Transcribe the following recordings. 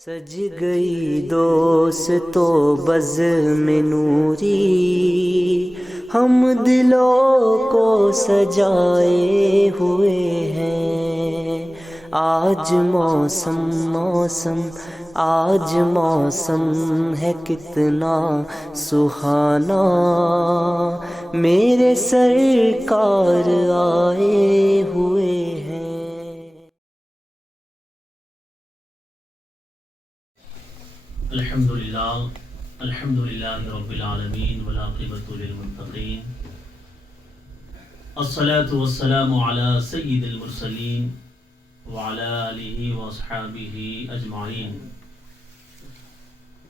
سج گئی دوستو بزم نوری، ہم دلوں کو سجائے ہوئے ہیں۔ آج موسم آج موسم ہے کتنا سہانا، میرے سرکار آئے ہوئے ہیں۔ الحمدللہ رب العالمین والعاقبۃ للمتقین، الصلاة والسلام علی سید المرسلین وعلی آلہ واصحابہ اجمعین،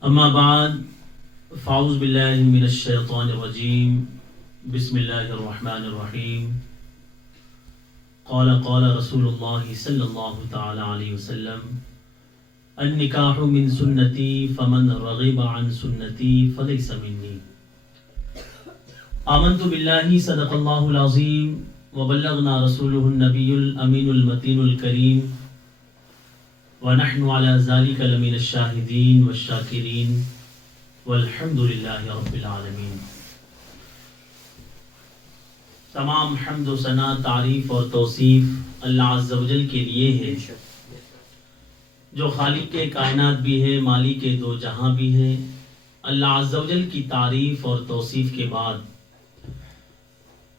اما بعد فاعوذ باللہ من الشیطان الرجیم، بسم اللہ الرحمن الرحیم۔ قال رسول اللہ صلی اللہ تعالی علیہ وسلم، النکاح من سنتی فمن رغب عن سنتی فلیس منی۔ آمنت باللہ صدق اللہ العظیم وبلغنا رسولہ النبی الامین المتین الکریم، ونحن على ذلك لمن الشاہدین والشاکرین والحمد للہ رب العالمین۔ تمام حمد و ثنا، تعریف اور توصیف اللہ عز و جل کے لیے ہے، جو خالق کے کائنات بھی ہے، مالک کے دو جہاں بھی ہے۔ اللہ عز و جل کی تعریف اور توصیف کے بعد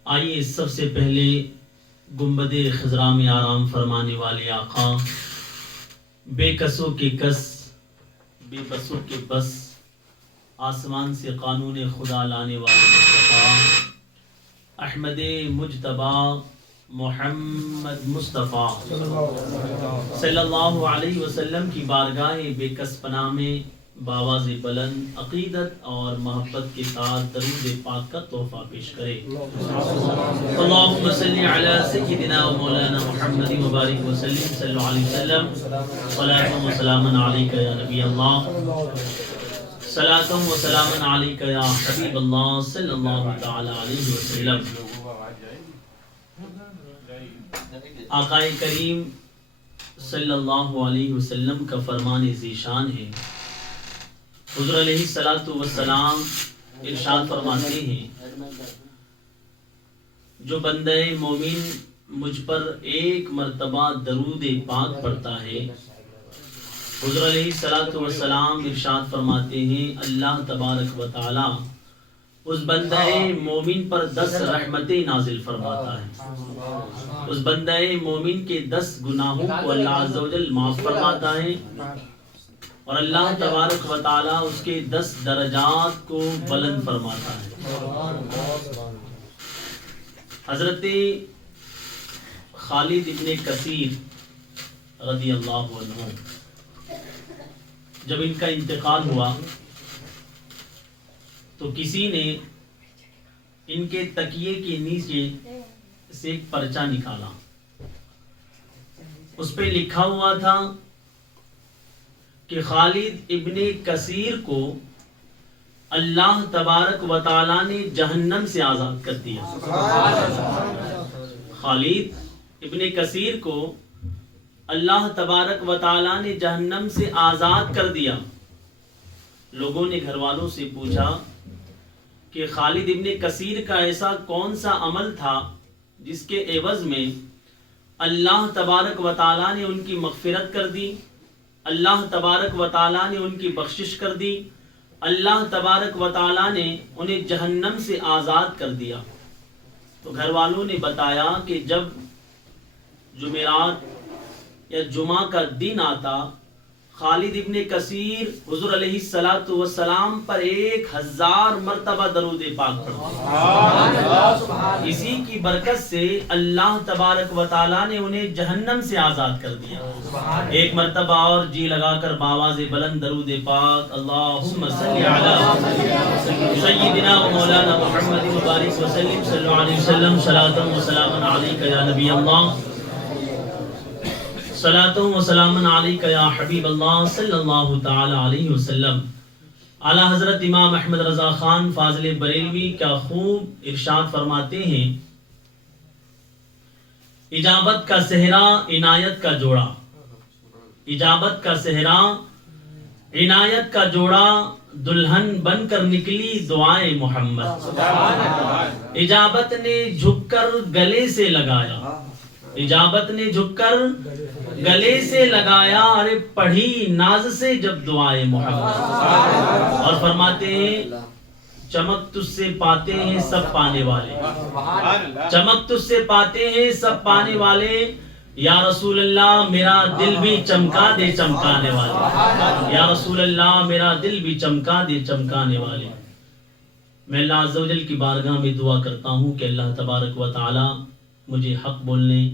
آئیے سب سے پہلے گنبد خضرا میں آرام فرمانے والے آقا، بے کسوں کے کس، بے بسوں کے بس، آسمان سے قانون خدا لانے والے مصطفیٰ احمد مجتبی محمد مصطفیٰ صلی اللہ علیہ وسلم کی بارگاہ بے کس پناہ میں بآواز بلند عقیدت اور محبت کے ساتھ درود پاک کا تحفہ پیش کرے۔ اللہم صلی علی سیدنا و مولانا محمد مبارک وسلم صلی اللہ علیہ وسلم، صلاۃ و سلام علیک یا نبی اللہ، صلاۃ و سلام علیک یا حبیب اللہ صلی اللہ تعالی علیہ وسلم۔ آقا کریم صلی اللہ علیہ وسلم کا فرمان ذیشان ہے، حضور علیہ الصلوۃ والسلام ارشاد فرماتے ہیں، جو بندہ مومن مجھ پر ایک مرتبہ درود پاک پڑھتا ہے، حضور علیہ الصلوۃ والسلام ارشاد فرماتے ہیں، اللہ تبارک و تعالی اس بندہ مومن پر 10 رحمتیں نازل فرماتا ہے، اس بندہ مومن کے 10 گناہوں کو اللہ عز و جل معاف فرماتا ہے، اور اللہ تبارک و تعالی اس کے 10 درجات کو بلند فرماتا ہے۔ حضرت خالد ابن کثیر رضی اللہ عنہ، جب ان کا انتقال ہوا تو کسی نے ان کے تکیے کے نیچے سے ایک پرچہ نکالا، اس پہ لکھا ہوا تھا کہ خالد ابن کثیر کو اللہ تبارک و تعالی نے جہنم سے آزاد کر دیا۔ خالد ابن کثیر کو اللہ تبارک و تعالی نے جہنم سے آزاد کر دیا۔ لوگوں نے گھر والوں سے پوچھا کہ خالد ابن کثیر کا ایسا کون سا عمل تھا جس کے عوض میں اللہ تبارک و تعالی نے ان کی مغفرت کر دی، اللہ تبارک و تعالی نے ان کی بخشش کر دی، اللہ تبارک و تعالی نے انہیں جہنم سے آزاد کر دیا۔ تو گھر والوں نے بتایا کہ جب جمعرات یا جمعہ کا دن آتا، خالد ابن کثیر حضور علیہ الصلوۃ والسلام پر 1000 مرتبہ درود پاک پڑھتے، اسی کی برکت سے اللہ تبارک و تعالی نے انہیں جہنم سے آزاد کر دیا۔ ایک مرتبہ اور جی لگا کر بآواز بلند درود پاک، اللہم صلی علی سیدنا و مولانا محمد مبارک وسلم صلی اللہ علیہ وسلم، صلاۃ و سلام علیک یا نبی اللہ، صلاۃ و سلام علیک یا حبیب اللہ صلی اللہ تعالی علیہ وسلم۔ اعلیٰ حضرت امام احمد رضا خان فاضل بریلوی کیا خوب ارشاد فرماتے ہیں، اجابت کا صحرا عنایت کا جوڑا، اجابت کا صحرا عنایت کا جوڑا دلہن بن کر نکلی دعائیں محمد. اجابت نے جھک کر گلے سے لگایا, اجابت نے جھک کر گلے سے لگایا, ارے پڑھی ناز سے جب دعائیں محمد. اور فرماتے ہیں چمک تجھ سے پاتے ہیں سب پانے والے, چمک تجھ سے پاتے ہیں سب پانے والے. یا رسول اللہ میرا دل بھی چمکا دے چمکانے والے, یا رسول اللہ میرا دل بھی چمکا دے چمکانے والے. میں اللہ عز و جل کی بارگاہ میں دعا کرتا ہوں کہ اللہ تبارک و تعالی مجھے حق بولنے,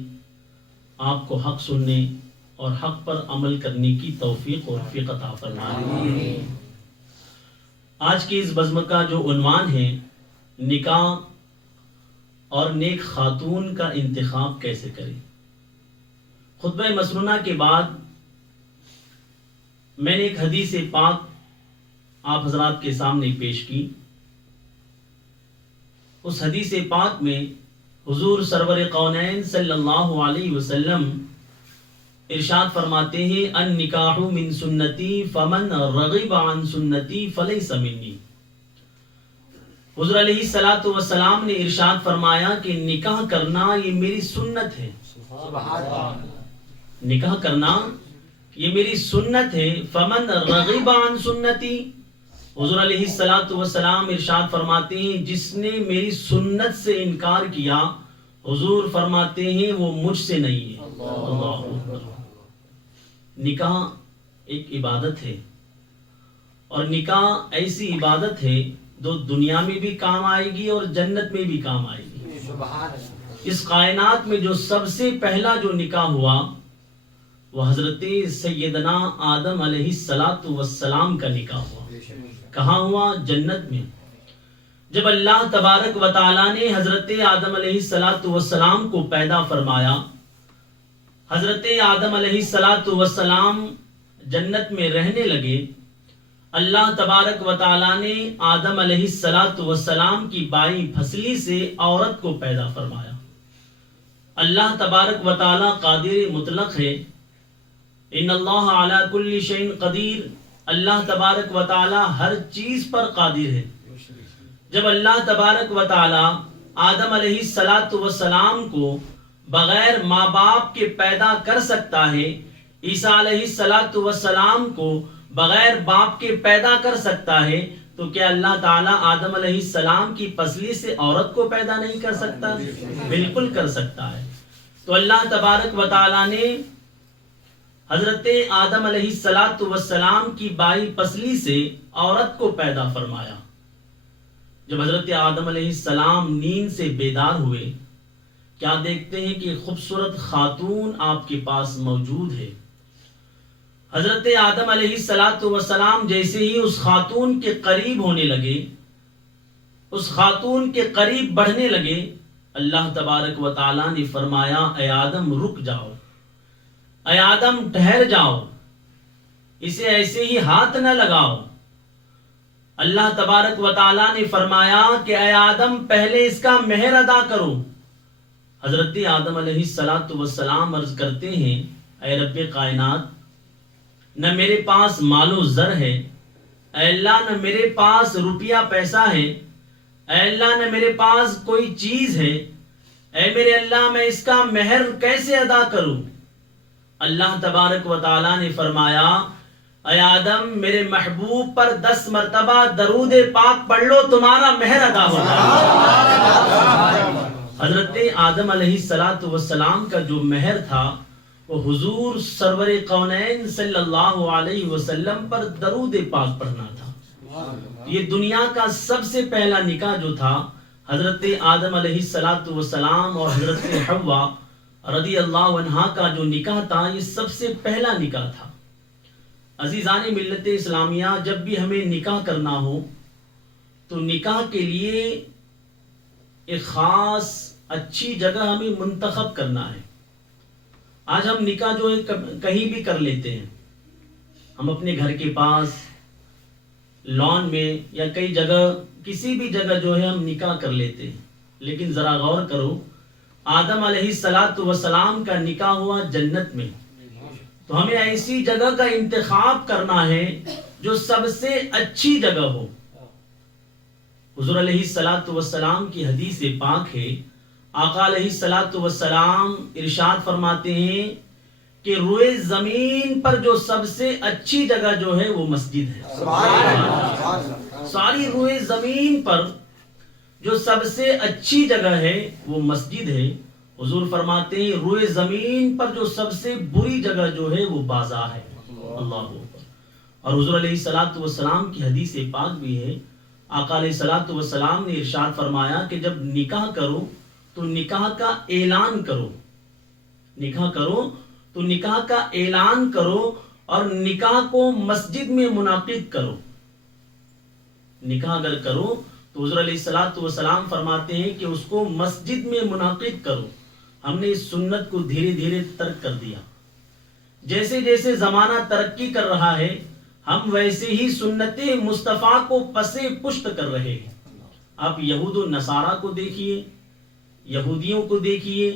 آپ کو حق سننے اور حق پر عمل کرنے کی توفیق اور رفیق عطا فرمائے. آج کی اس بزم کا جو عنوان ہے نکاح اور نیک خاتون کا انتخاب کیسے کریں. خطبہ مسنونہ کے بعد میں نے ایک حدیث پاک آپ حضرات کے سامنے پیش کی. اس حدیث پاک میں حضور سرور کونین صلی اللہ علیہ وسلم ارشاد فرماتے ہیں النکاح من سنتی فمن رغب عن سنتی فلیس منی. حضور علیہ الصلوۃ والسلام نے ارشاد فرمایا کہ نکاح کرنا یہ میری سنت ہے. نکاح کرنا یہ میری سنت ہے. فمن رغب عن سنتی, حضور علیہ الصلوۃ والسلام ارشاد فرماتے ہیں جس نے میری سنت سے انکار کیا, حضور فرماتے ہیں وہ مجھ سے نہیں ہے. اللہ اکبر. نکاح ایک عبادت ہے, اور نکاح ایسی عبادت ہے جو دنیا میں بھی کام آئے گی اور جنت میں بھی کام آئے گی. اس کائنات میں جو سب سے پہلا جو نکاح ہوا وہ حضرت سیدنا آدم علیہ الصلوۃ والسلام کا نکاح ہوا. کہاں ہوا؟ جنت میں. جب اللہ تبارک و تعالیٰ نے حضرت آدم علیہ الصلوۃ والسلام کو پیدا فرمایا, حضرت آدم علیہ الصلوۃ والسلام جنت میں رہنے لگے. اللہ تبارک و تعالیٰ نے آدم علیہ الصلوۃ والسلام کی بائی پھسلی سے عورت کو پیدا فرمایا. اللہ تبارک و تعالیٰ قادر مطلق ہے. ان اللہ علی کل شیء قدیر. اللہ تبارک و تعالیٰ ہر چیز پر قادر ہے. جب اللہ تبارک و تعالیٰ آدم علیہ الصلوۃ والسلام کو بغیر ماں باپ کے پیدا کر سکتا ہے, عیسیٰ علیہ الصلوۃ والسلام کو بغیر باپ کے پیدا کر سکتا ہے, تو کیا اللہ تعالیٰ آدم علیہ السلام کی پسلی سے عورت کو پیدا نہیں کر سکتا؟ بالکل کر سکتا ہے. تو اللہ تبارک و تعالیٰ نے حضرت آدم علیہ الصلوۃ والسلام کی بائی پسلی سے عورت کو پیدا فرمایا. جب حضرت آدم علیہ السلام نیند سے بیدار ہوئے, کیا دیکھتے ہیں کہ خوبصورت خاتون آپ کے پاس موجود ہے. حضرت آدم علیہ الصلوۃ والسلام جیسے ہی اس خاتون کے قریب ہونے لگے, اس خاتون کے قریب بڑھنے لگے, اللہ تبارک و تعالیٰ نے فرمایا اے آدم رک جاؤ, اے آدم ٹھہر جاؤ, اسے ایسے ہی ہاتھ نہ لگاؤ. اللہ تبارک و تعالیٰ نے فرمایا کہ اے آدم پہلے اس کا مہر ادا کرو. حضرت آدم علیہ الصلوۃ والسلام عرض کرتے ہیں اے رب کائنات, نہ میرے پاس مال و زر ہے, اے اللہ نہ میرے پاس روپیہ پیسہ ہے, اے اللہ نہ میرے پاس کوئی چیز ہے, اے میرے اللہ میں اس کا مہر کیسے ادا کروں. اللہ تبارک و تعالیٰ نے فرمایا اے آدم میرے محبوب پر 10 مرتبہ درود پاک پڑھ لو, تمہارا مہر ادا ہو جائے. حضرت آدم علیہ الصلوۃ والسلام کا جو مہر تھا وہ حضور سرور کونین صلی اللہ علیہ وسلم پر درود پاک پڑھنا تھا. یہ دنیا کا سب سے پہلا نکاح جو تھا حضرت آدم علیہ الصلوۃ والسلام اور حضرت حوا رضی اللہ عنہا کا جو نکاح تھا, یہ سب سے پہلا نکاح تھا. عزیزان ملت اسلامیہ, جب بھی ہمیں نکاح کرنا ہو تو نکاح کے لیے ایک خاص اچھی جگہ ہمیں منتخب کرنا ہے. آج ہم نکاح جو ہے کہیں بھی کر لیتے ہیں, ہم اپنے گھر کے پاس لان میں یا کئی جگہ کسی بھی جگہ جو ہے ہم نکاح کر لیتے ہیں. لیکن ذرا غور کرو, آدم علیہ الصلوۃ والسلام کا نکاح ہوا جنت میں, تو ہمیں ایسی جگہ کا انتخاب کرنا ہے جو سب سے اچھی جگہ ہو. حضور علیہ الصلوۃ والسلام کی حدیث پاک ہے، آقا علیہ الصلوۃ والسلام ارشاد فرماتے ہیں کہ روئے زمین پر جو سب سے اچھی جگہ جو ہے وہ مسجد ہے. ساری روئے زمین پر جو سب سے اچھی جگہ ہے وہ مسجد ہے. حضور فرماتے ہیں روئے زمین پر جو سب سے بری جگہ جو ہے وہ بازار ہے. اللہ اکبر. اور حضور علیہ الصلوۃ والسلام کی حدیث پاک بھی ہے، آقا علیہ الصلوۃ والسلام نے ارشاد فرمایا کہ جب نکاح کرو تو نکاح کا اعلان کرو. نکاح کرو تو نکاح کا اعلان کرو اور نکاح کو مسجد میں منعقد کرو. نکاح اگر کرو تو حضور علیہ الصلوۃ والسلام فرماتے ہیں کہ اس کو مسجد میں منعقد کرو. ہم نے اس سنت کو دھیرے دھیرے ترک کر دیا. جیسے جیسے زمانہ ترقی کر رہا ہے ہم ویسے ہی سنت مصطفیٰ کو پسے پشت کر رہے ہیں. آپ یہود و نصارہ کو دیکھیے، یہودیوں کو دیکھیے،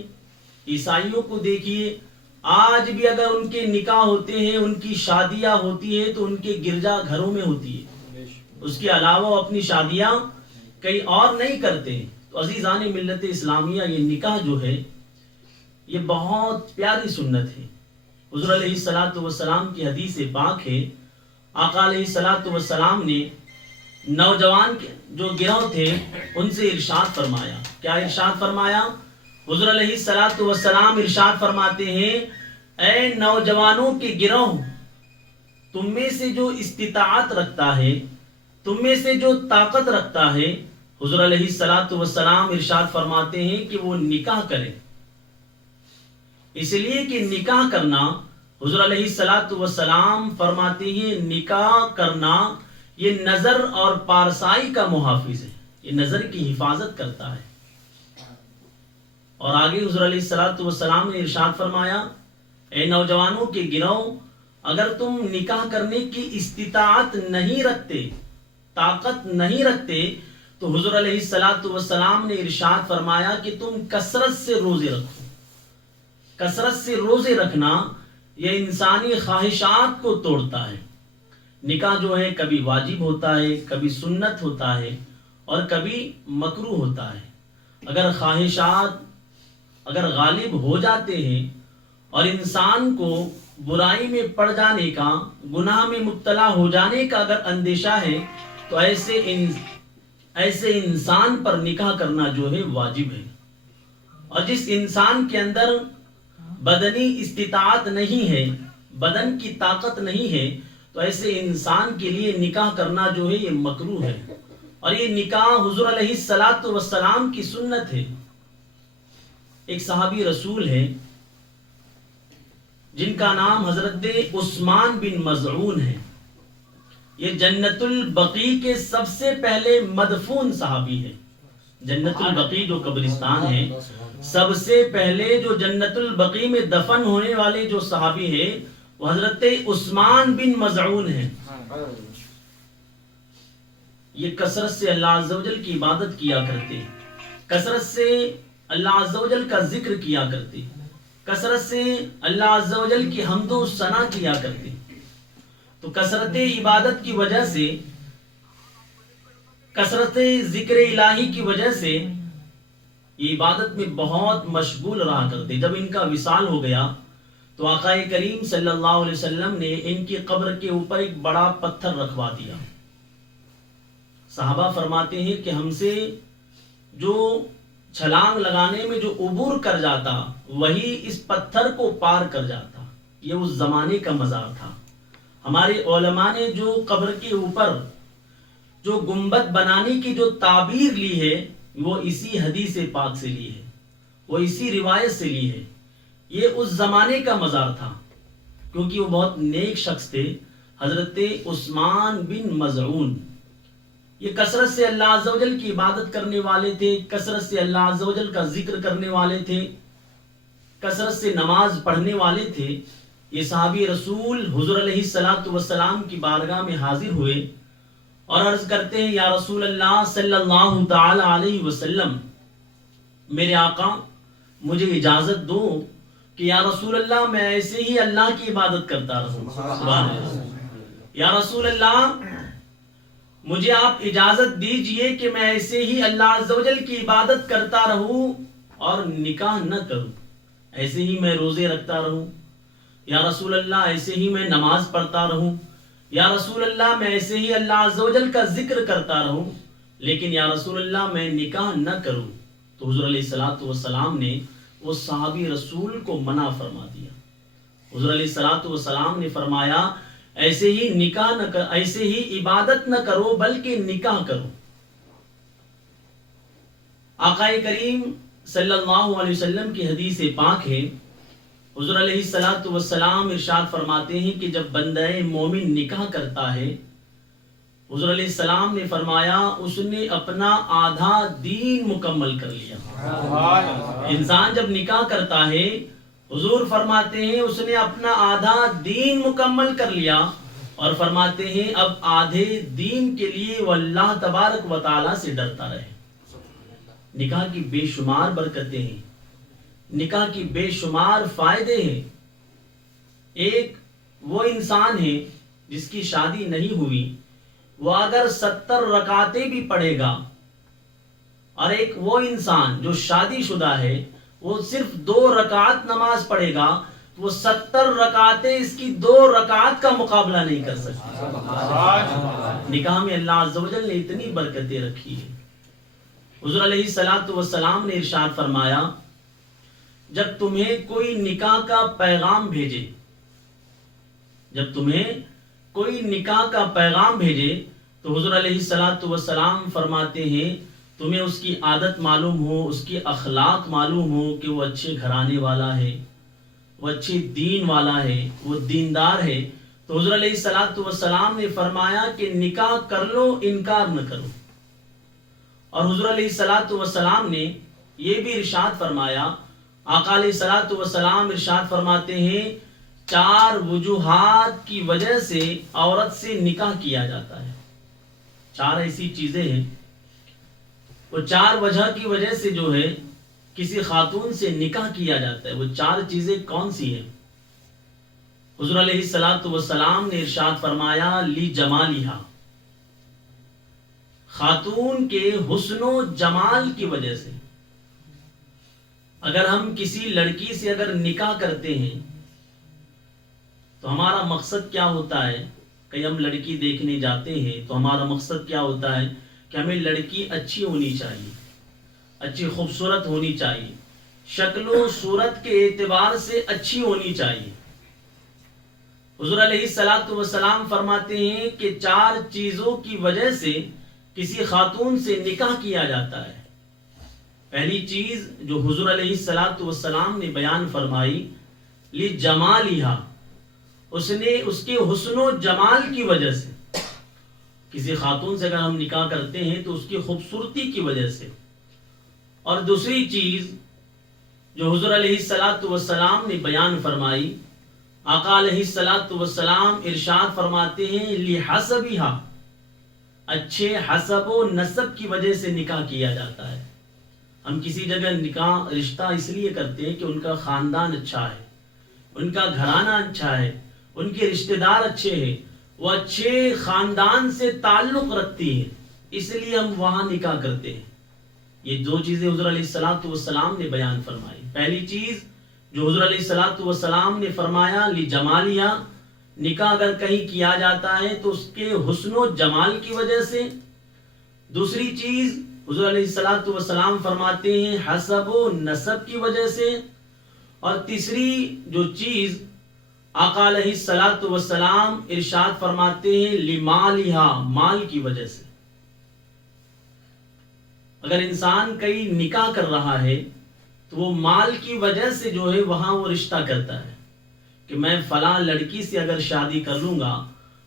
عیسائیوں کو دیکھیے. آج بھی اگر ان کے نکاح ہوتے ہیں، ان کی شادیاں ہوتی ہیں تو ان کے گرجا گھروں میں ہوتی ہے. اس کے علاوہ وہ اپنی شادیاں کہیں اور نہیں کرتے. تو عزیزان ملت اسلامیہ، یہ نکاح جو ہے یہ بہت پیاری سنت ہے. حضور علیہ الصلوۃ والسلام کی حدیث پاک ہے، آقا علیہ الصلوۃ والسلام نے نوجوان جو گروہ تھے ان سے ارشاد فرمایا. کیا ارشاد فرمایا؟ حضور علیہ الصلوۃ والسلام ارشاد فرماتے ہیں اے نوجوانوں کے گروہ، تم میں سے جو استطاعت رکھتا ہے، تم میں سے جو طاقت رکھتا ہے، حضور علیہ الصلوۃ والسلام ارشاد فرماتے ہیں کہ وہ نکاح کرے. اس لیے کہ نکاح کرنا، حضور علیہ الصلوۃ والسلام فرماتے ہیں نکاح کرنا یہ نظر اور پارسائی کا محافظ ہے. یہ نظر کی حفاظت کرتا ہے. اور آگے حضور علیہ الصلوۃ والسلام نے ارشاد فرمایا اے نوجوانوں کے گروہ، اگر تم نکاح کرنے کی استطاعت نہیں رکھتے، طاقت نہیں رکھتے، تو حضور علیہ الصلوۃ والسلام نے ارشاد فرمایا کہ تم کثرت سے روزے رکھو. کثرت سے روزے رکھنا یہ انسانی خواہشات کو توڑتا ہے. نکاح جو ہے کبھی واجب ہوتا ہے، کبھی سنت ہوتا ہے اور کبھی مکروہ ہوتا ہے. اگر خواہشات اگر غالب ہو جاتے ہیں اور انسان کو برائی میں پڑ جانے کا، گناہ میں مبتلا ہو جانے کا اگر اندیشہ ہے تو ایسے انسان پر نکاح کرنا جو ہے واجب ہے. اور جس انسان کے اندر بدنی استطاعت نہیں ہے، بدن کی طاقت نہیں ہے، تو ایسے انسان کے لیے نکاح کرنا جو ہے یہ مکروہ ہے. اور یہ نکاح حضور علیہ الصلوۃ والسلام کی سنت ہے. ایک صحابی رسول ہے جن کا نام حضرت عثمان بن مظعون ہے. یہ جنت البقیع کے سب سے پہلے مدفون صحابی ہے. جنت البقیع جو قبرستان ہے، سب سے پہلے جو جنت البقیع میں دفن ہونے والے جو صحابی ہے وہ حضرت عثمان بن مظعون ہیں. یہ کثرت سے اللہ عز و جل کی عبادت کیا کرتے، کثرت سے اللہ عز و جل کا ذکر کیا کرتے، کثرت سے اللہ عز و جل کی حمد و ثنا کیا کرتے. تو کثرت عبادت کی وجہ سے، کثرت ذکر الہی کی وجہ سے یہ عبادت میں بہت مشغول رہا کرتے. جب ان کا وصال ہو گیا تو آقا کریم صلی اللہ علیہ وسلم نے ان کی قبر کے اوپر ایک بڑا پتھر رکھوا دیا. صحابہ فرماتے ہیں کہ ہم سے جو چھلانگ لگانے میں جو عبور کر جاتا وہی اس پتھر کو پار کر جاتا. یہ اس زمانے کا مزار تھا. ہمارے علماء نے جو قبر کے اوپر جو گنبد بنانے کی جو تعبیر لی ہے وہ اسی حدیث پاک سے لی ہے، وہ اسی روایت سے لی ہے. یہ اس زمانے کا مزار تھا کیونکہ وہ بہت نیک شخص تھے، حضرت عثمان بن مظعون. یہ کثرت سے اللہ عز و جل کی عبادت کرنے والے تھے، کثرت سے اللہ عز و جل کا ذکر کرنے والے تھے، کثرت سے نماز پڑھنے والے تھے. یہ صحابی رسول حضور علیہ الصلوۃ والسلام کی بارگاہ میں حاضر ہوئے اور عرض کرتے ہیں یا رسول اللہ صلی اللہ تعالی علیہ وسلم، میرے آقا مجھے اجازت دو کہ یا رسول اللہ میں ایسے ہی اللہ کی عبادت کرتا رہوں. سبحان اللہ. یا رسول اللہ مجھے آپ اجازت دیجئے کہ میں ایسے ہی اللہ عز و جل کی عبادت کرتا رہوں اور نکاح نہ کروں، ایسے ہی میں روزے رکھتا رہوں، یا رسول اللہ ایسے ہی میں نماز پڑھتا رہوں، یا رسول اللہ میں ایسے ہی اللہ عز و جل کا ذکر کرتا رہوں، لیکن یا رسول اللہ میں نکاح نہ کروں. تو حضور علیہ الصلوۃ والسلام نے وہ صحابی رسول کو منع فرما دیا. حضور علیہ الصلوۃ والسلام نے فرمایا ایسے ہی نکاح نہ کر، ایسے ہی عبادت نہ کرو بلکہ نکاح کرو. آقا کریم صلی اللہ علیہ وسلم کی حدیث پاک ہے، حضور علیہ الصلوۃ والسلام ارشاد فرماتے ہیں کہ جب بندہ مومن نکاح کرتا ہے، حضور علیہ السلام نے فرمایا اس نے اپنا آدھا دین مکمل کر لیا. انسان جب نکاح کرتا ہے حضور فرماتے ہیں اس نے اپنا آدھا دین مکمل کر لیا، اور فرماتے ہیں اب آدھے دین کے لیے وہ اللہ تبارک و تعالی سے ڈرتا رہے. نکاح کی بے شمار برکتیں ہیں، نکاح کی بے شمار فائدے ہیں. ایک وہ انسان ہے جس کی شادی نہیں ہوئی، وہ اگر 70 رکعتیں بھی پڑھے گا، اور ایک وہ انسان جو شادی شدہ ہے وہ صرف 2 رکعت نماز پڑھے گا، تو وہ 70 رکعتیں اس کی 2 رکعت کا مقابلہ نہیں کر سکتی. نکاح میں اللہ عز و جل نے اتنی برکتیں رکھی ہے. حضور علیہ الصلوۃ والسلام نے ارشاد فرمایا جب تمہیں کوئی نکاح کا پیغام بھیجے، جب تمہیں کوئی نکاح کا پیغام بھیجے تو حضور علیہ الصلوۃ والسلام فرماتے ہیں تمہیں اس کی عادت معلوم ہو، اس کی اخلاق معلوم ہو کہ وہ اچھے گھرانے والا ہے، وہ اچھے دین والا ہے، وہ دیندار ہے، تو حضور علیہ الصلوۃ والسلام نے فرمایا کہ نکاح کر لو، انکار نہ کرو. اور حضور علیہ الصلوۃ والسلام نے یہ بھی ارشاد فرمایا، آقا علیہ الصلوۃ والسلام ارشاد فرماتے ہیں 4 وجوہات کی وجہ سے عورت سے نکاح کیا جاتا ہے. 4 ایسی چیزیں ہیں، وہ 4 وجہ کی وجہ سے جو ہے کسی خاتون سے نکاح کیا جاتا ہے. وہ 4 چیزیں کون سی ہیں؟ حضور علیہ الصلوۃ والسلام نے ارشاد فرمایا لی جمالہا، خاتون کے حسن و جمال کی وجہ سے. اگر ہم کسی لڑکی سے اگر نکاح کرتے ہیں تو ہمارا مقصد کیا ہوتا ہے؟ کہ ہم لڑکی دیکھنے جاتے ہیں تو ہمارا مقصد کیا ہوتا ہے کہ ہمیں لڑکی اچھی ہونی چاہیے، اچھی خوبصورت ہونی چاہیے، شکل و صورت کے اعتبار سے اچھی ہونی چاہیے. حضور علیہ الصلوۃ والسلام فرماتے ہیں کہ 4 چیزوں کی وجہ سے کسی خاتون سے نکاح کیا جاتا ہے. پہلی چیز جو حضور علیہ الصلوۃ والسلام نے بیان فرمائی لی جمالہا، اس نے اس کے حسن و جمال کی وجہ سے. کسی خاتون سے اگر ہم نکاح کرتے ہیں تو اس کی خوبصورتی کی وجہ سے. اور دوسری چیز جو حضور علیہ الصلوۃ والسلام نے بیان فرمائی، آقا علیہ الصلوۃ والسلام ارشاد فرماتے ہیں لحسبہا، اچھے حسب و نسب کی وجہ سے نکاح کیا جاتا ہے. ہم کسی جگہ نکاح رشتہ اس لیے کرتے ہیں کہ ان کا خاندان اچھا ہے، ان کا گھرانہ اچھا ہے، ان کے رشتہ دار اچھے ہیں، وہ اچھے خاندان سے تعلق رکھتی ہیں، اس لیے ہم وہاں نکاح کرتے ہیں. یہ 2 چیزیں حضور علیہ الصلوۃ والسلام نے بیان فرمائی. پہلی چیز جو حضور علیہ الصلوۃ والسلام نے فرمایا لی جمالہا، نکاح اگر کہیں کیا جاتا ہے تو اس کے حسن و جمال کی وجہ سے. دوسری چیز حضور علیہ الصلوۃ والسلام فرماتے ہیں حسب و نسب کی وجہ سے. اور تیسری جو چیز آقا علیہ الصلوۃ والسلام ارشاد فرماتے ہیں لمالہا، مال کی وجہ سے. اگر انسان کئی نکاح کر رہا ہے تو وہ مال کی وجہ سے جو ہے وہاں وہ رشتہ کرتا ہے کہ میں فلاں لڑکی سے اگر شادی کر لوں گا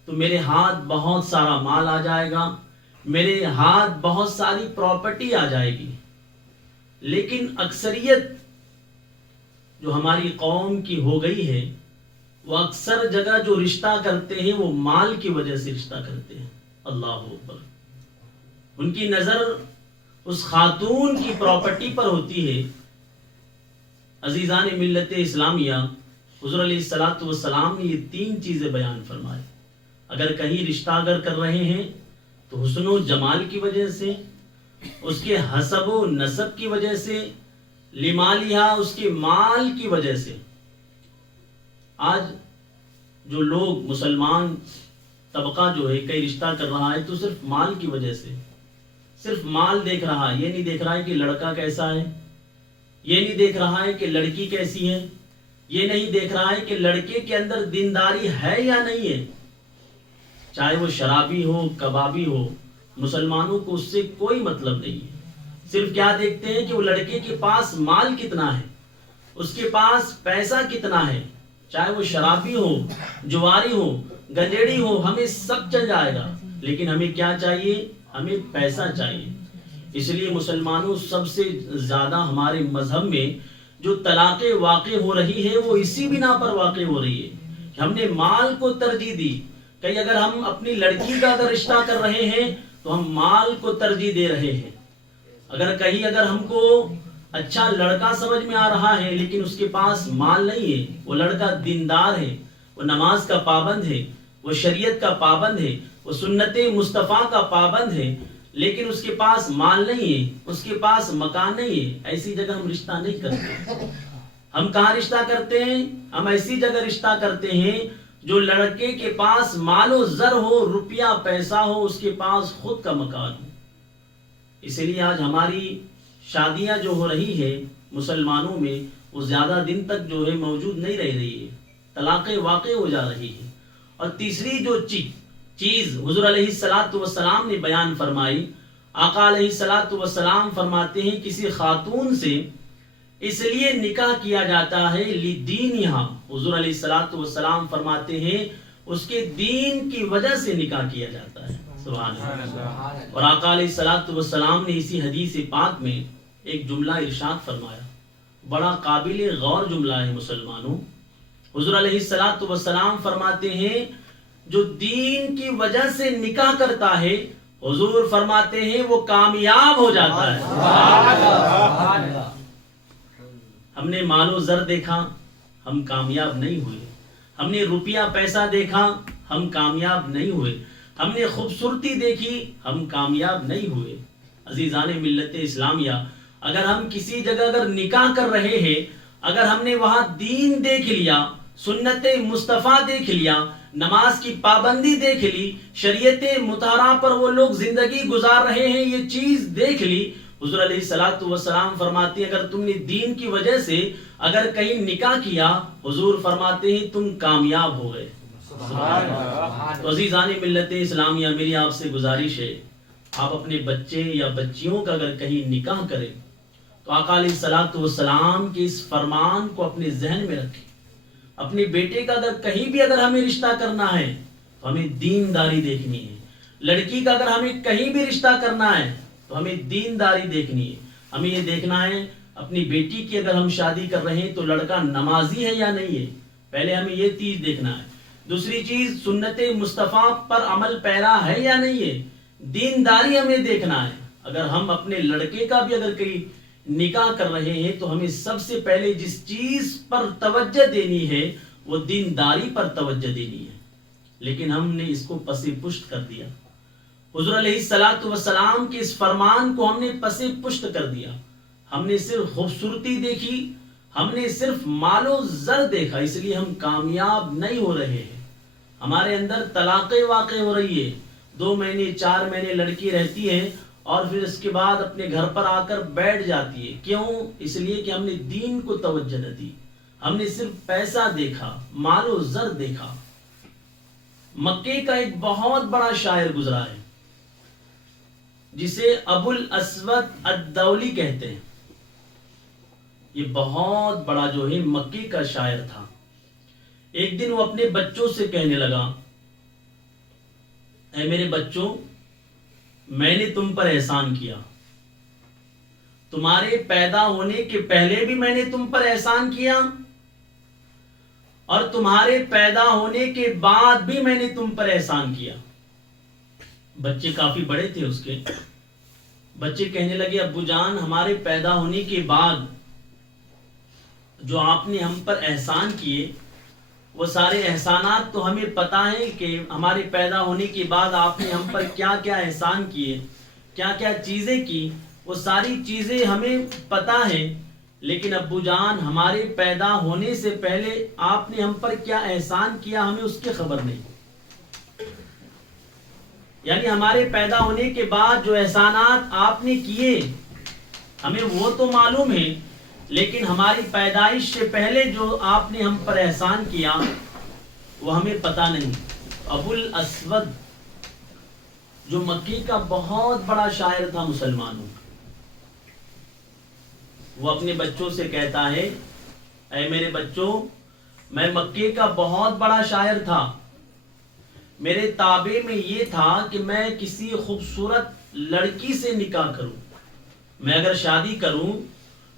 تو میرے ہاتھ بہت سارا مال آ جائے گا، میرے ہاتھ بہت ساری پراپرٹی آ جائے گی. لیکن اکثریت جو ہماری قوم کی ہو گئی ہے وہ اکثر جگہ جو رشتہ کرتے ہیں وہ مال کی وجہ سے رشتہ کرتے ہیں. اللہ اکبر. ان کی نظر اس خاتون کی پراپرٹی پر ہوتی ہے. عزیزان ملت اسلامیہ، حضور علیہ الصلوۃ والسلام نے یہ 3 چیزیں بیان فرمائی. اگر کہیں رشتہ اگر کر رہے ہیں تو حسن و جمال کی وجہ سے، اس کے حسب و نسب کی وجہ سے، لمالیہ اس کے مال کی وجہ سے۔ آج جو لوگ مسلمان طبقہ جو ہے کئی رشتہ کر رہا ہے تو صرف مال کی وجہ سے، صرف مال دیکھ رہا ہے، یہ نہیں دیکھ رہا ہے کہ لڑکا کیسا ہے، یہ نہیں دیکھ رہا ہے کہ لڑکی کیسی ہے، یہ نہیں دیکھ رہا ہے کہ لڑکے کے اندر دینداری ہے یا نہیں ہے۔ چاہے وہ شرابی ہو، کبابی ہو، مسلمانوں کو اس سے کوئی مطلب نہیں ہے۔ صرف کیا دیکھتے ہیں کہ وہ لڑکے کے پاس مال کتنا ہے، اس کے پاس پیسہ کتنا ہے۔ چاہے وہ شرابی ہو، جواری ہو، گنجیڑی ہو، ہمیں سب چل جائے گا، لیکن ہمیں کیا چاہیے؟ ہمیں پیسہ چاہیے۔ اس لیے مسلمانوں سب سے زیادہ ہمارے مذہب میں جو طلاقیں واقع ہو رہی ہے وہ اسی بنا پر واقع ہو رہی ہے کہ ہم نے مال کو ترجیح دی۔ کہیں اگر ہم اپنی لڑکی کا اگر رشتہ کر رہے ہیں تو ہم مال کو ترجیح دے رہے ہیں۔ اگر ہم کو اچھا لڑکا سمجھ میں آ رہا ہے لیکن اس کے پاس مال نہیں ہے، وہ لڑکا دیندار ہے، وہ نماز کا پابند ہے، وہ شریعت کا پابند ہے، وہ سنت مصطفیٰ کا پابند ہے، لیکن اس کے پاس مال نہیں ہے، اس کے پاس مکان نہیں ہے، ایسی جگہ ہم رشتہ نہیں کرتے۔ ہم کہاں رشتہ کرتے ہیں؟ ہم ایسی جگہ رشتہ کرتے ہیں جو لڑکے کے پاس مال و زر ہو، روپیہ پیسہ ہو، اس کے پاس خود کا مکان ہو۔ اسی لیے آج ہماری شادیاں جو ہو رہی ہے مسلمانوں میں وہ زیادہ دن تک جو ہے موجود نہیں رہ رہی ہے، طلاقیں واقع ہو جا رہی ہے۔ اور تیسری جو چیز حضور علیہ السلام نے بیان فرمائی، آقا علیہ السلام فرماتے ہیں کسی خاتون سے اس لیے نکاح کیا جاتا ہے لدینہا، حضور علیہ السلام فرماتے ہیں اس کے دین کی وجہ سے نکاح کیا جاتا ہے۔ سبحان اللہ۔ اور آقا علیہ السلام نے اسی حدیث پاک میں ایک جملہ ارشاد فرمایا، بڑا قابل غور جملہ ہے مسلمانوں۔ حضور علیہ السلام فرماتے ہیں جو دین کی وجہ سے نکاح کرتا ہے، حضور فرماتے ہیں وہ کامیاب ہو جاتا ہے۔ ہم نے مال و زر دیکھا، ہم کامیاب نہیں ہوئے۔ ہم نے روپیہ پیسہ دیکھا، ہم کامیاب نہیں ہوئے۔ ہم نے خوبصورتی دیکھی، ہم کامیاب نہیں ہوئے۔ عزیزان ملت اسلامیہ، اگر ہم کسی جگہ اگر نکاح کر رہے ہیں، اگر ہم نے وہاں دین دیکھ لیا، سنت مصطفیٰ دیکھ لیا، نماز کی پابندی دیکھ لی، شریعت مطہرہ پر وہ لوگ زندگی گزار رہے ہیں، یہ چیز دیکھ لی، حضور علیہ السلام فرماتے ہیں اگر تم نے دین کی وجہ سے اگر کہیں نکاح کیا، حضور فرماتے ہیں تم کامیاب ہو گئے۔ تو عزیزان ملت اسلامیہ، میری آپ سے گزارش ہے، آپ اپنے بچے یا بچیوں کا اگر کہیں نکاح کریں تو آقا علیہ السلام کے اس فرمان کو اپنے ذہن میں رکھیں۔ اپنے بیٹے کا اگر کہیں بھی اگر ہمیں رشتہ کرنا ہے تو ہمیں دینداری دیکھنی ہے۔ لڑکی کا اگر ہمیں کہیں بھی رشتہ کرنا ہے تو ہمیں دینداری دیکھنی ہے۔ ہمیں یہ دیکھنا ہے اپنی بیٹی کی اگر ہم شادی کر رہے ہیں تو لڑکا نمازی ہے یا نہیں ہے، پہلے ہمیں یہ چیز دیکھنا ہے۔ دوسری چیز سنت مصطفیٰ پر عمل پیرا ہے یا نہیں ہے، دینداری ہمیں دیکھنا ہے۔ اگر ہم اپنے لڑکے کا بھی اگر کہیں نکاح کر رہے ہیں تو ہمیں سب سے پہلے جس چیز پر توجہ دینی ہے وہ دینداری پر توجہ دینی ہے، لیکن ہم نے اس کو پس پشت کر دیا۔ حضور علیہ السلام کے اس فرمان کو ہم نے پس پشت کر دیا۔ ہم نے صرف خوبصورتی دیکھی، ہم نے صرف مال و زر دیکھا، اس لیے ہم کامیاب نہیں ہو رہے ہیں۔ ہمارے اندر طلاقیں واقع ہو رہی ہے، 2 مہینے 4 مہینے لڑکی رہتی ہے اور پھر اس کے بعد اپنے گھر پر آ کر بیٹھ جاتی ہے۔ کیوں؟ اس لیے کہ ہم نے دین کو توجہ نہ دی، ہم نے صرف پیسہ دیکھا، مال و زر دیکھا۔ مکے کا ایک بہت بڑا شاعر گزرا ہے جسے ابو الاسود الدولی کہتے ہیں۔ یہ بہت بڑا جو ہے مکے کا شاعر تھا۔ ایک دن وہ اپنے بچوں سے کہنے لگا، اے میرے بچوں، میں نے تم پر احسان کیا، تمہارے پیدا ہونے کے پہلے بھی میں نے تم پر احسان کیا اور تمہارے پیدا ہونے کے بعد بھی میں نے تم پر احسان کیا۔ بچے کافی بڑے تھے اس کے، بچے کہنے لگے ابو جان، ہمارے پیدا ہونے کے بعد جو آپ نے ہم پر احسان کیے وہ سارے احسانات تو ہمیں پتہ ہیں کہ ہمارے پیدا ہونے کے بعد آپ نے ہم پر کیا کیا احسان کیے، کیا کیا چیزیں کی، وہ ساری چیزیں ہمیں پتہ ہیں، لیکن ابو جان ہمارے پیدا ہونے سے پہلے آپ نے ہم پر کیا احسان کیا ہمیں اس کی خبر نہیں. یعنی ہمارے پیدا ہونے کے بعد جو احسانات آپ نے کیے ہمیں وہ تو معلوم ہے، لیکن ہماری پیدائش سے پہلے جو آپ نے ہم پر احسان کیا وہ ہمیں پتہ نہیں. ابو الاسود جو مکی کا بہت بڑا شاعر تھا مسلمانوں کا، وہ اپنے بچوں سے کہتا ہے اے میرے بچوں، میں مکے کا بہت بڑا شاعر تھا، میرے تابع میں یہ تھا کہ میں کسی خوبصورت لڑکی سے نکاح کروں، میں اگر شادی کروں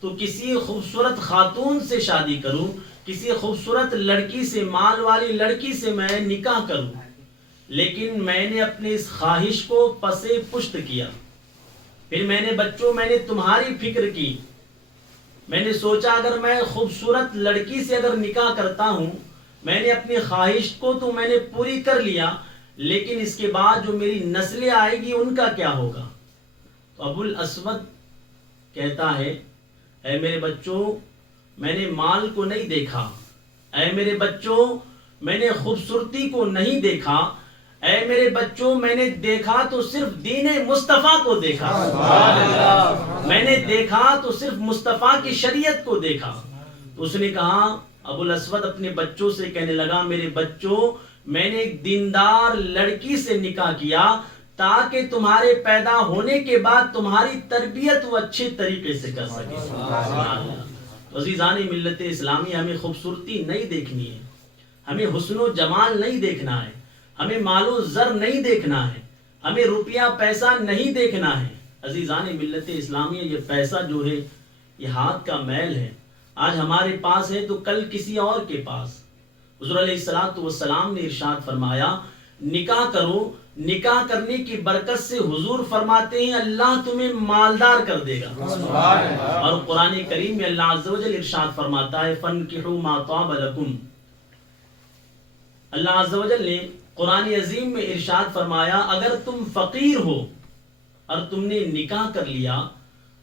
تو کسی خوبصورت خاتون سے شادی کروں، کسی خوبصورت لڑکی سے، مال والی لڑکی سے میں نکاح کروں، لیکن میں نے اپنے اس خواہش کو پسے پشت کیا. پھر میں نے تمہاری فکر کی، میں نے سوچا اگر میں خوبصورت لڑکی سے اگر نکاح کرتا ہوں، میں نے اپنی خواہش کو تو میں نے پوری کر لیا، لیکن اس کے بعد جو میری نسلیں آئے گی ان کا کیا ہوگا؟ تو ابو الاسود کہتا ہے اے میرے بچوں، میں نے مال کو نہیں دیکھا، اے میرے بچوں میں نے خوبصورتی کو نہیں دیکھا، اے میرے بچوں میں نے دیکھا تو صرف دین مصطفیٰ کو دیکھا، میں نے دیکھا تو صرف مصطفیٰ کی شریعت کو دیکھا. تو اس نے کہا، ابو الاسود اپنے بچوں سے کہنے لگا میرے بچوں، میں نے ایک دیندار لڑکی سے نکاح کیا تاکہ تمہارے پیدا ہونے کے بعد تمہاری تربیت وہ اچھے طریقے سے کر سکے. تو عزیزان ملت اسلامی، ہمیں خوبصورتی نہیں دیکھنی ہے، ہمیں حسن و جمال نہیں دیکھنا ہے، ہمیں مال و زر نہیں دیکھنا ہے، ہمیں روپیہ پیسہ نہیں دیکھنا ہے. عزیزان ملت اسلامی، یہ پیسہ جو ہے یہ ہاتھ کا میل ہے، آج ہمارے پاس ہے تو کل کسی اور کے پاس. حضور علیہ الصلوۃ والسلام نے ارشاد فرمایا نکاح کرو، نکاح کرنے کی برکت سے حضور فرماتے ہیں اللہ تمہیں مالدار کر دے گا. اور قرآن کریم میں اللہ عز و جل ارشاد فرماتا ہے فَانْكِحُوا مَا طَابَ لَكُمْ. اللہ عز و جل نے قرآن عظیم میں ارشاد فرمایا اگر تم فقیر ہو اور تم نے نکاح کر لیا،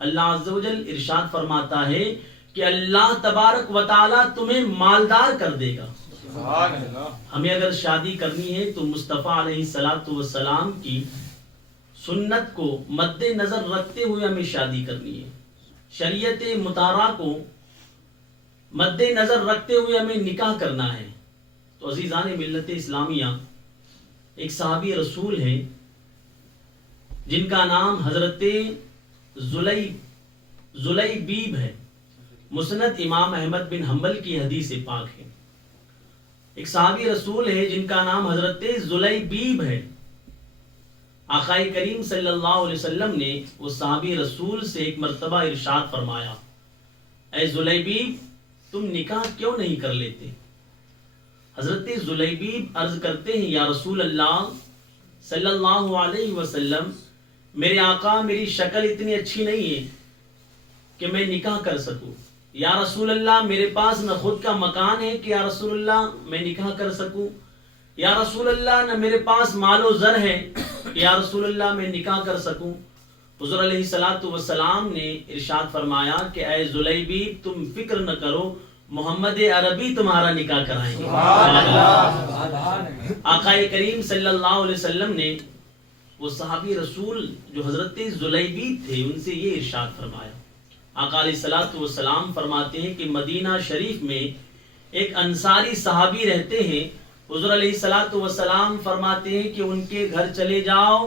اللہ عز و جل ارشاد فرماتا ہے کہ اللہ تبارک و تعالی تمہیں مالدار کر دے گا. ہمیں اگر شادی کرنی ہے تو مصطفیٰ علیہ الصلوۃ والسلام کی سنت کو مد نظر رکھتے ہوئے ہمیں شادی کرنی ہے، شریعت مطالعہ کو مد نظر رکھتے ہوئے ہمیں نکاح کرنا ہے. تو عزیزان ملت اسلامیہ، ایک صحابی رسول ہے جن کا نام حضرت زلیبیب ہے، مسند امام احمد بن حنبل کی حدیث پاک ہے. ایک صحابی رسول ہے جن کا نام حضرت زلیبیب ہے. آقا کریم صلی اللہ علیہ وسلم نے اس صحابی رسول سے ایک مرتبہ ارشاد فرمایا اے زلیبیب تم نکاح کیوں نہیں کر لیتے؟ حضرت زلیبیب عرض کرتے ہیں یا رسول اللہ صلی اللہ علیہ وسلم، میرے آقا میری شکل اتنی اچھی نہیں ہے کہ میں نکاح کر سکوں. یا رسول اللہ میرے پاس نہ خود کا مکان ہے کہ یا رسول اللہ میں نکاح کر سکوں. یا رسول اللہ نہ میرے پاس مال و زر ہے کہ یا رسول اللہ میں نکاح کر سکوں. حضور علیہ الصلوۃ والسلام نے ارشاد فرمایا کہ اے زلیبیب تم فکر نہ کرو، محمد عربی تمہارا نکاح کرائیں گے. آقا کریم صلی اللہ علیہ وسلم نے وہ صحابی رسول جو حضرت زلیبیب تھے ان سے یہ ارشاد فرمایا. آقا علیہ الصلوۃ والسلام فرماتے ہیں کہ مدینہ شریف میں ایک انصاری صحابی رہتے ہیں. حضور علیہ الصلوۃ والسلام فرماتے ہیں کہ ان کے گھر چلے جاؤ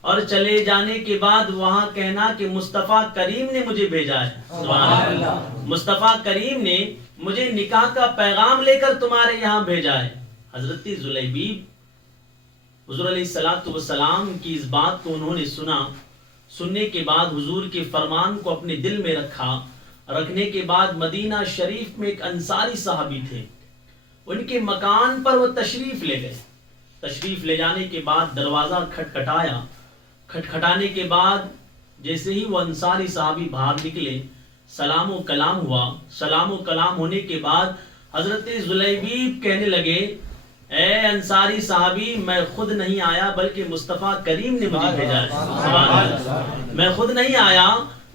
اور چلے جانے کے بعد وہاں کہنا کہ مصطفیٰ کریم نے مجھے بھیجا ہے. سبحان اللہ، مصطفیٰ کریم نے مجھے نکاح کا پیغام لے کر تمہارے یہاں بھیجا ہے. حضرت زلیبیب حضور علیہ الصلوۃ والسلام کی اس بات کو انہوں نے سننے کے بعد حضور کے فرمان کو اپنے دل میں رکھنے کے بعد مدینہ شریف میں ایک انصاری صحابی تھے، ان کے مکان پر وہ تشریف لے گئے. تشریف لے جانے کے بعد دروازہ کھٹکھٹایا. کھٹکھٹانے کے بعد جیسے ہی وہ انصاری صحابی باہر نکلے، سلام و کلام ہوا. سلام و کلام ہونے کے بعد حضرت زلیبیب کہنے لگے اے انصاری صحابی میں خود نہیں آیا بلکہ مصطفیٰ کریم نے مجھے بھیجا ہے. سبحان اللہ. میں خود نہیں آیا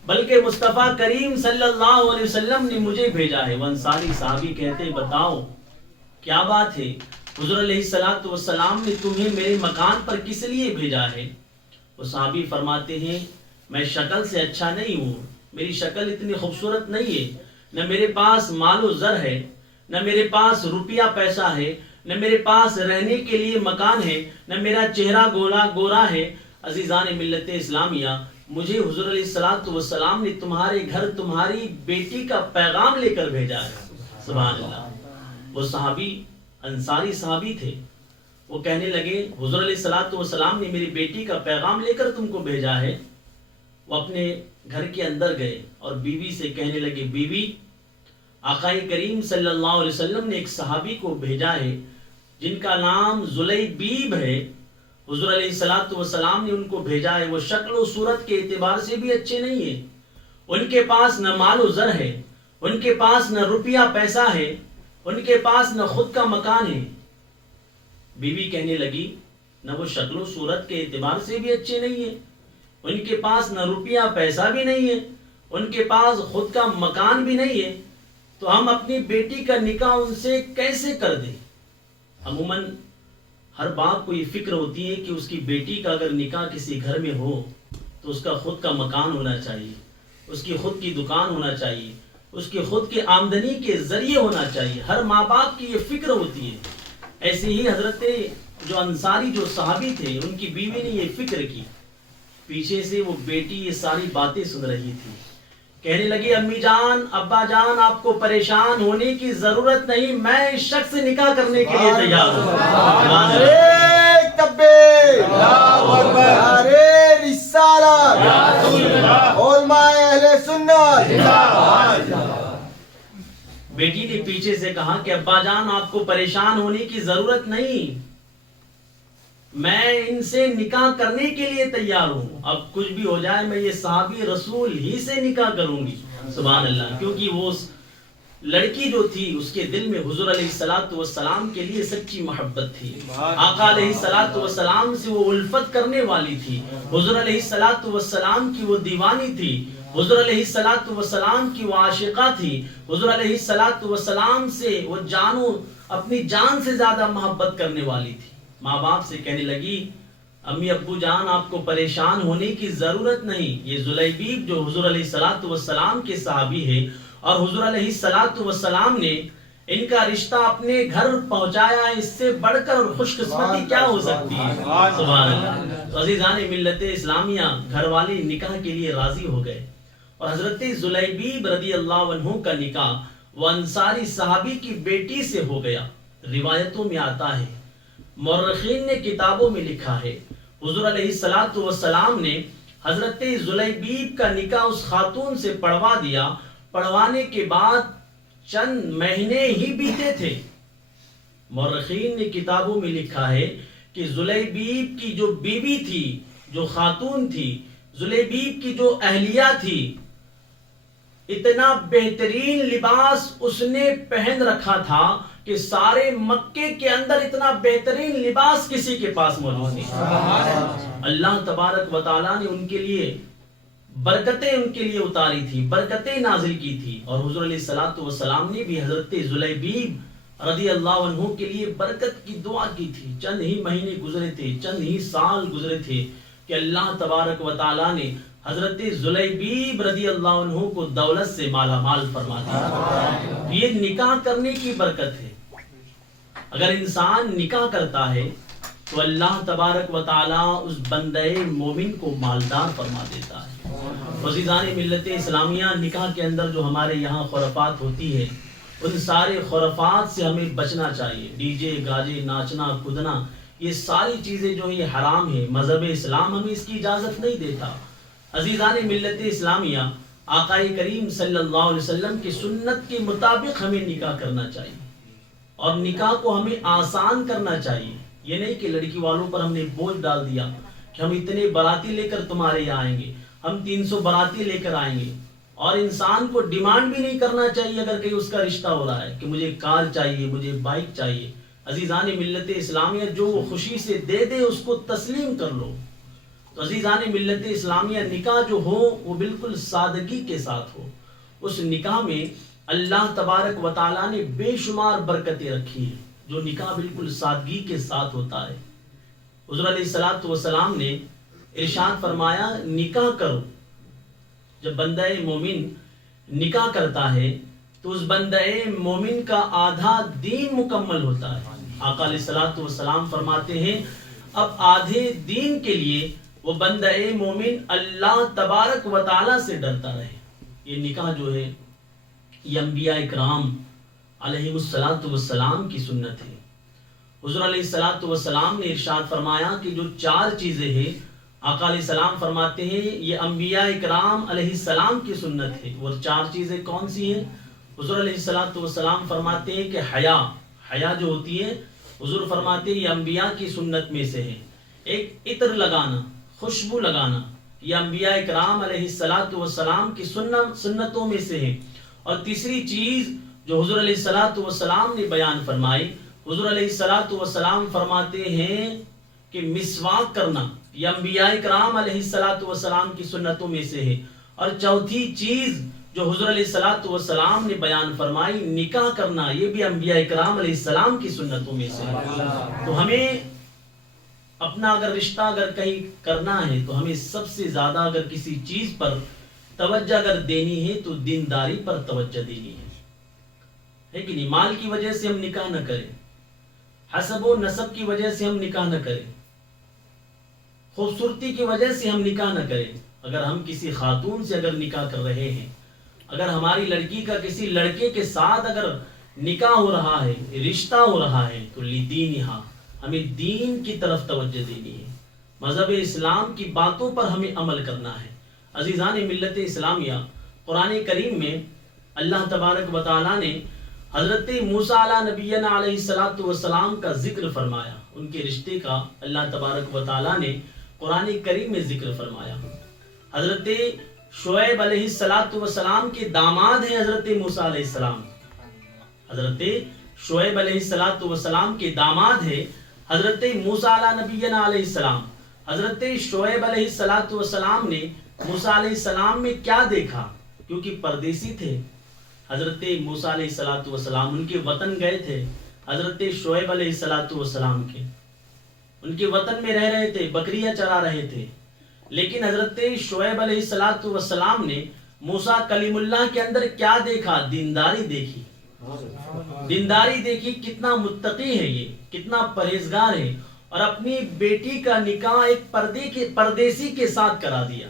بلکہ مصطفیٰ کریم صلی اللہ علیہ وسلم نے مجھے بھیجا ہے. وہ انصاری صحابی کہتے بتاؤ کیا بات ہے, حضور علیہ الصلوۃ والسلام نے تمہیں میرے مکان پر کس لیے بھیجا ہے؟ وہ صحابی فرماتے ہیں میں شکل سے اچھا نہیں ہوں, میری شکل اتنی خوبصورت نہیں ہے, نہ میرے پاس مال و زر ہے, نہ میرے پاس روپیہ پیسہ ہے, نہ میرے پاس رہنے کے لیے مکان ہے, نہ میرا چہرہ گورا ہے. عزیزان ملت اسلامیہ, مجھے حضور علیہ الصلوۃ والسلام نے تمہارے گھر تمہاری بیٹی کا پیغام لے کر بھیجا ہے. سبحان اللہ. وہ صحابی انصاری صحابی تھے, وہ کہنے لگے حضور علیہ الصلوۃ والسلام نے میری بیٹی کا پیغام لے کر تم کو بھیجا ہے. وہ اپنے گھر کے اندر گئے اور بیوی سے کہنے لگے بیوی آقائے کریم صلی اللہ علیہ وسلم نے ایک صحابی کو بھیجا ہے جن کا نام زلیبیب ہے. حضور علیہ الصلوۃ والسلام نے ان کو بھیجا ہے. وہ شکل و صورت کے اعتبار سے بھی اچھے نہیں ہیں, ان کے پاس نہ مال و زر ہے, ان کے پاس نہ روپیہ پیسہ ہے, ان کے پاس نہ خود کا مکان ہے. بیوی کہنے لگی نہ وہ شکل و صورت کے اعتبار سے بھی اچھے نہیں ہیں, ان کے پاس نہ روپیہ پیسہ بھی نہیں ہے, ان کے پاس خود کا مکان بھی نہیں ہے, تو ہم اپنی بیٹی کا نکاح ان سے کیسے کر دیں؟ عموماً ہر باپ کو یہ فکر ہوتی ہے کہ اس کی بیٹی کا اگر نکاح کسی گھر میں ہو تو اس کا خود کا مکان ہونا چاہیے, اس کی خود کی دکان ہونا چاہیے, اس کی خود کی آمدنی کے ذریعے ہونا چاہیے. ہر ماں باپ کی یہ فکر ہوتی ہے. ایسے ہی حضرت جو انصاری جو صحابی تھے ان کی بیوی نے یہ فکر کی. پیچھے سے وہ بیٹی یہ ساری باتیں سن رہی تھی, کہنے لگی امی جان ابا جان آپ کو پریشان ہونے کی ضرورت نہیں, میں اس شخص سے نکاح کرنے کے لیے تیار ہوں. بیٹی نے پیچھے سے کہا کہ ابا جان آپ کو پریشان ہونے کی ضرورت نہیں, میں ان سے نکاح کرنے کے لیے تیار ہوں. اب کچھ بھی ہو جائے میں یہ صحابی رسول ہی سے نکاح کروں گی. سبحان اللہ. کیونکہ وہ لڑکی جو تھی اس کے دل میں حضور علیہ الصلوۃ والسلام کے لیے سچی محبت تھی. آقا علیہ الصلوۃ والسلام سے وہ الفت کرنے والی تھی. حضور علیہ الصلوۃ والسلام کی وہ دیوانی تھی. حضور علیہ الصلوۃ والسلام کی وہ عاشقہ تھی. حضور علیہ الصلوۃ والسلام سے وہ جانو اپنی جان سے زیادہ محبت کرنے والی تھی. ماں باپ سے کہنے لگی امی ابو جان آپ کو پریشان ہونے کی ضرورت نہیں. یہ زلیبیب جو حضور علیہ الصلوۃ والسلام کے صحابی ہے اور حضور علیہ الصلوۃ والسلام نے ان کا رشتہ اپنے گھر پہنچایا ہے, اس سے بڑھ کر اور خوش قسمتی کیا ہو سکتی ہے. سبحان اللہ. تو عزیزان ملت اسلامیہ, گھر والے نکاح کے لیے راضی ہو گئے اور حضرت زلیبیب رضی اللہ عنہ کا نکاح وہ انصاری صحابی کی بیٹی سے ہو گیا. روایتوں میں آتا ہے, مورخین نے کتابوں میں لکھا ہے, حضور علیہ الصلوۃ والسلام نے حضرت زلیبیب کا نکاح اس خاتون سے پڑھوا دیا. پڑھوانے کے بعد چند مہینے ہی بیتے تھے. مورخین نے کتابوں میں لکھا ہے کہ زلیبیب کی جو بیوی تھی, جو خاتون تھی, زلیبیب کی جو اہلیہ تھی, اتنا بہترین لباس اس نے پہن رکھا تھا کہ سارے مکے کے اندر اتنا بہترین لباس کسی کے پاس موجود نہیں. اللہ تبارک و تعالیٰ نے ان کے لیے برکتیں ان کے لیے اتاری تھی, برکتیں نازل کی تھی. اور حضور علیہ الصلوۃ والسلام نے بھی حضرت زلیبیب رضی اللہ عنہ کے لیے برکت کی دعا کی تھی. چند ہی مہینے گزرے تھے, چند ہی سال گزرے تھے کہ اللہ تبارک و تعالیٰ نے حضرت زلیبیب رضی اللہ عنہ کو دولت سے مالا مال فرما دیا. یہ نکاح کرنے کی برکت ہے. اگر انسان نکاح کرتا ہے تو اللہ تبارک و تعالیٰ اس بندے مومن کو مالدار فرما دیتا ہے. عزیزان ملت اسلامیہ, نکاح کے اندر جو ہمارے یہاں خرافات ہوتی ہے ان سارے خرافات سے ہمیں بچنا چاہیے. ڈی جے گاجے, ناچنا کودنا, یہ ساری چیزیں جو یہ حرام ہے. مذہب اسلام ہمیں اس کی اجازت نہیں دیتا. عزیزان ملت اسلامیہ, آقا کریم صلی اللہ علیہ وسلم کی سنت کے مطابق ہمیں نکاح کرنا چاہیے اور نکاح کو ہمیں آسان کرنا چاہیے. یہ نہیں کہ لڑکی والوں پر ہم نے بوجھ ڈال دیا کہ ہم اتنے باراتی لے کر تمہارے یہاں آئیں گے, ہم 300 باراتی لے کر آئیں گے. اور انسان کو ڈیمانڈ بھی نہیں کرنا چاہیے اگر کہیں اس کا رشتہ ہو رہا ہے کہ مجھے کار چاہیے، مجھے بائک چاہیے. عزیزان ملت اسلامیہ، جو وہ خوشی سے دے دے اس کو تسلیم کر لو. تو عزیزان ملت اسلامیہ، نکاح جو ہو وہ بالکل سادگی کے ساتھ ہو. اس نکاح میں اللہ تبارک و تعالیٰ نے بے شمار برکتیں رکھی ہیں. جو نکاح بالکل سادگی کے ساتھ ہوتا ہے. حضور علیہ الصلوۃ والسلام نے ارشاد فرمایا نکاح کرو. جب بندہ مومن نکاح کرتا ہے تو اس بندہ مومن کا آدھا دین مکمل ہوتا ہے. آقا علیہ الصلوۃ والسلام فرماتے ہیں اب آدھے دین کے لیے وہ بندہ مومن اللہ تبارک و تعالیٰ سے ڈرتا رہے. یہ نکاح جو ہے یہ انبیاء اکرام علیہ الصلوۃ والسلام کی سنت ہے. حضور علیہ الصلوۃ والسلام نے ارشاد فرمایا کہ جو 4 چیزیں ہیں، آقا علیہ السلام فرماتے ہیں یہ انبیاء اکرام علیہ السلام کی سنت ہے. وہ 4 چیزیں کون سی ہیں؟ حضور علیہ الصلوۃ والسلام فرماتے ہیں کہ حیا جو ہوتی ہے، حضور فرماتے ہیں یہ انبیاء کی سنت میں سے ہے. ایک عطر لگانا، خوشبو لگانا، یہ انبیاء اکرام علیہ الصلوۃ والسلام کی سنتوں میں سے ہے. اور تیسری چیز جو حضور علیہ الصلوۃ والسلام نے بیان فرمائی، حضور علیہ الصلوۃ والسلام فرماتے ہیں کہ مسواک کرنا یہ انبیاء اکرام علیہ الصلوۃ والسلام کی سنتوں میں سے ہے. اور چوتھی چیز جو حضور علیہ الصلوۃ والسلام نے بیان فرمائی، نکاح کرنا، یہ بھی انبیاء اکرام علیہ السلام کی سنتوں میں سے ہے. تو ہمیں اپنا اگر رشتہ اگر کہیں کرنا ہے تو ہمیں سب سے زیادہ اگر کسی چیز پر توجہ اگر دینی ہے تو دینداری پر توجہ دینی ہے کہ نہیں؟ مال کی وجہ سے ہم نکاح نہ کریں، حسب و نسب کی وجہ سے ہم نکاح نہ کریں، خوبصورتی کی وجہ سے ہم نکاح نہ کریں. اگر ہم کسی خاتون سے اگر نکاح کر رہے ہیں، اگر ہماری لڑکی کا کسی لڑکے کے ساتھ اگر نکاح ہو رہا ہے، رشتہ ہو رہا ہے، تو لدینہا، ہمیں دین کی طرف توجہ دینی ہے، مذہب اسلام کی باتوں پر ہمیں عمل کرنا ہے. عزیزان ملت اسلامیہ، قرآن کریم میں اللہ تبارک و تعالیٰ نے حضرت موسیٰ علیہ نبینا علیہ الصلوۃ والسلام کا ذکر فرمایا. ان کے رشتے کا اللہ تبارک و تعالیٰ نے قرآن کریم میں ذکر فرمایا. حضرت شعیب علیہ الصلوۃ والسلام کے داماد ہیں حضرت موسیٰ علیہ السلام. حضرت شعیب علیہ الصلوۃ والسلام کے داماد ہیں حضرت موسیٰ علیہ نبینا علیہ السلام. حضرت شعیب علیہ الصلوۃ والسلام نے موسیٰ علیہ السلام میں کیا دیکھا؟ کیونکہ پردیسی تھے حضرت موسیٰ علیہ الصلوۃ والسلام، ان کے وطن گئے تھے حضرت شعیب علیہ الصلوۃ والسلام کے، ان کے وطن میں رہ رہے تھے، بکریاں چرا رہے تھے. لیکن حضرت شعیب علیہ الصلوۃ والسلام نے موسیٰ کلیم اللہ کے اندر کیا دیکھا؟ دینداری دیکھی. دینداری دیکھی، کتنا متقی ہے یہ، کتنا پرہیزگار ہے، اور اپنی بیٹی کا نکاح ایک پردیسی کے ساتھ کرا دیا.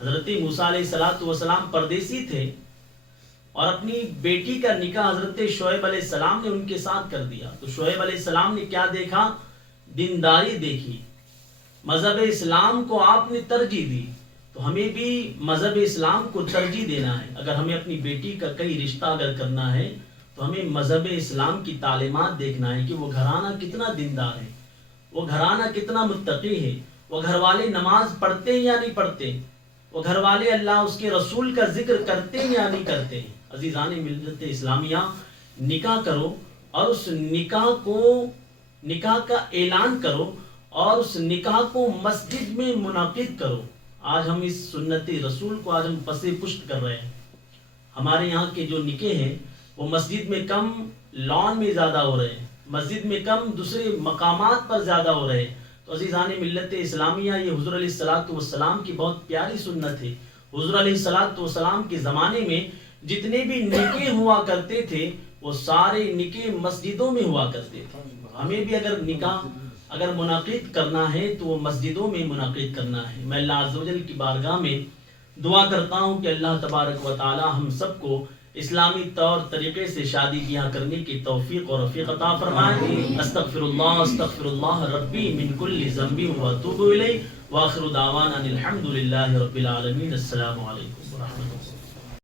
حضرت موسیٰ علیہ الصلوۃ والسلام پردیسی تھے اور اپنی بیٹی کا نکاح حضرت شعیب علیہ السلام نے ان کے ساتھ کر دیا. تو شعیب علیہ السلام نے کیا دیکھا؟ دینداری دیکھی، مذہب اسلام کو آپ نے ترجیح دی. تو ہمیں بھی مذہب اسلام کو ترجیح دینا ہے. اگر ہمیں اپنی بیٹی کا کئی رشتہ اگر کرنا ہے تو ہمیں مذہب اسلام کی تعلیمات دیکھنا ہے کہ وہ گھرانہ کتنا دیندار ہے، وہ گھرانہ کتنا متقی ہے، وہ گھر والے نماز پڑھتے ہیں یا نہیں پڑھتے، وہ گھر والے اللہ اس کے رسول کا ذکر کرتے ہیں یا نہیں کرتے. عزیزان ملت اسلامیہ، نکاح کرو اور اس نکاح کا اعلان کرو اور اس نکاح کو مسجد میں منعقد کرو. آج ہم اس سنت رسول کو آج ہم پسے پشت کر رہے ہیں. ہمارے یہاں کے جو نکاح ہیں وہ مسجد میں کم، لان میں زیادہ ہو رہے ہیں، مسجد میں کم، دوسرے مقامات پر زیادہ ہو رہے ہیں. تو عزیزان ملت اسلامیہ، یہ حضور علیہ الصلوۃ والسلام کی بہت پیاری سنت ہے. حضور علیہ الصلوۃ والسلام کے زمانے میں جتنے بھی نکاح ہوا کرتے تھے وہ سارے نکاح مسجدوں میں ہوا کرتے تھے. ہمیں بھی اگر نکاح اگر منعقد کرنا ہے تو وہ مسجدوں میں منعقد کرنا ہے. میں اللہ عز و جل کی بارگاہ میں دعا کرتا ہوں کہ اللہ تبارک و تعالی ہم سب کو اسلامی طور طریقے سے شادی بیاہ کرنے کی توفیق اور رفیق عطا فرمائے. استغفر اللہ ربی من کل ذنب و اتوب الیہ، وآخر دعوانا الحمد للہ رب العالمین. السلام علیکم.